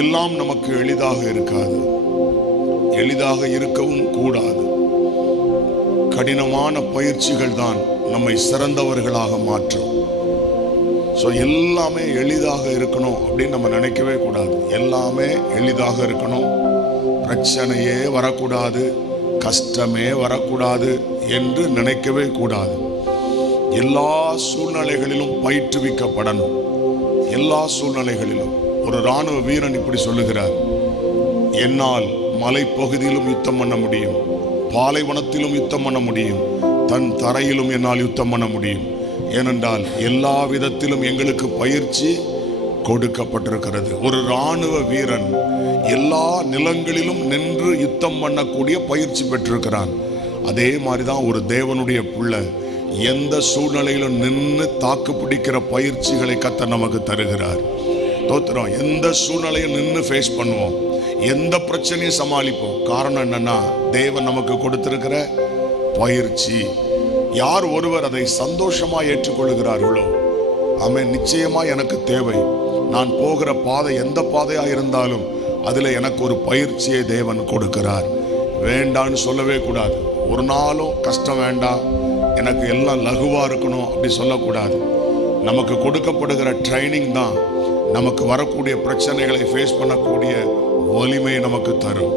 எல்லாம் நமக்கு எளிதாக இருக்காது, எளிதாக இருக்கவும் கூடாது. கடினமான பயிற்சிகள் தான் நம்மை சிறந்தவர்களாக மாற்றும். ஸோ எல்லாமே எளிதாக இருக்கணும் அப்படின்னு நம்ம நினைக்கவே கூடாது. எல்லாமே எளிதாக இருக்கணும், பிரச்சனையே வரக்கூடாது, கஷ்டமே வரக்கூடாது என்று நினைக்கவே கூடாது. எல்லா சூழ்நிலைகளிலும் பயிற்றுவிக்கப்படணும். எல்லா சூழ்நிலைகளிலும். ஒரு இராணுவ வீரன் இப்படி சொல்லுகிறார்: என்னால் மலைப்பகுதியிலும் யுத்தம் பண்ண முடியும், பாலைவனத்திலும் யுத்தம் பண்ண முடியும், தன் தரையிலும் என்னால் யுத்தம் பண்ண முடியும். ஏனென்றால் எல்லா விதத்திலும் எங்களுக்கு பயிற்சி கொடுக்கப்பட்டிருக்கிறது. ஒரு இராணுவ வீரன் எல்லா நிலங்களிலும் நின்று யுத்தம் பண்ணக்கூடிய பயிற்சி பெற்றிருக்கிறான். அதே மாதிரிதான் ஒரு தேவனுடைய பிள்ளை எந்த சூழ்நிலையிலும் நின்று தாக்கு பிடிக்கிற பயிற்சிகளை கர்த்தர் நமக்கு தருகிறார். தோத்திரம். எந்த சூழ்நிலையும் நின்று ஃபேஸ் பண்ணுவோம், எந்த பிரச்சனையும் சமாளிப்போம். காரணம் என்னன்னா, தேவன் நமக்கு கொடுத்திருக்கிற பயிற்சி. யார் ஒருவர் அதை சந்தோஷமா ஏற்றுக்கொள்ளுகிறார்களோ, ஆமென், நிச்சயமா எனக்கு தேவை. நான் போகிற பாதை எந்த பாதையா இருந்தாலும் அதுல எனக்கு ஒரு பயிற்சியை தேவன் கொடுக்கிறார். வேண்டான்னு சொல்லவே கூடாது. ஒரு நாளும் கஷ்டம் வேண்டாம், எனக்கு எல்லாம் லகுவா இருக்கணும் அப்படி சொல்லக்கூடாது. நமக்கு கொடுக்கப்படுகிற ட்ரைனிங் தான் நமக்கு வரக்கூடிய பிரச்சனைகளை ஃபேஸ் பண்ணக்கூடிய வலிமையை நமக்கு தரும்.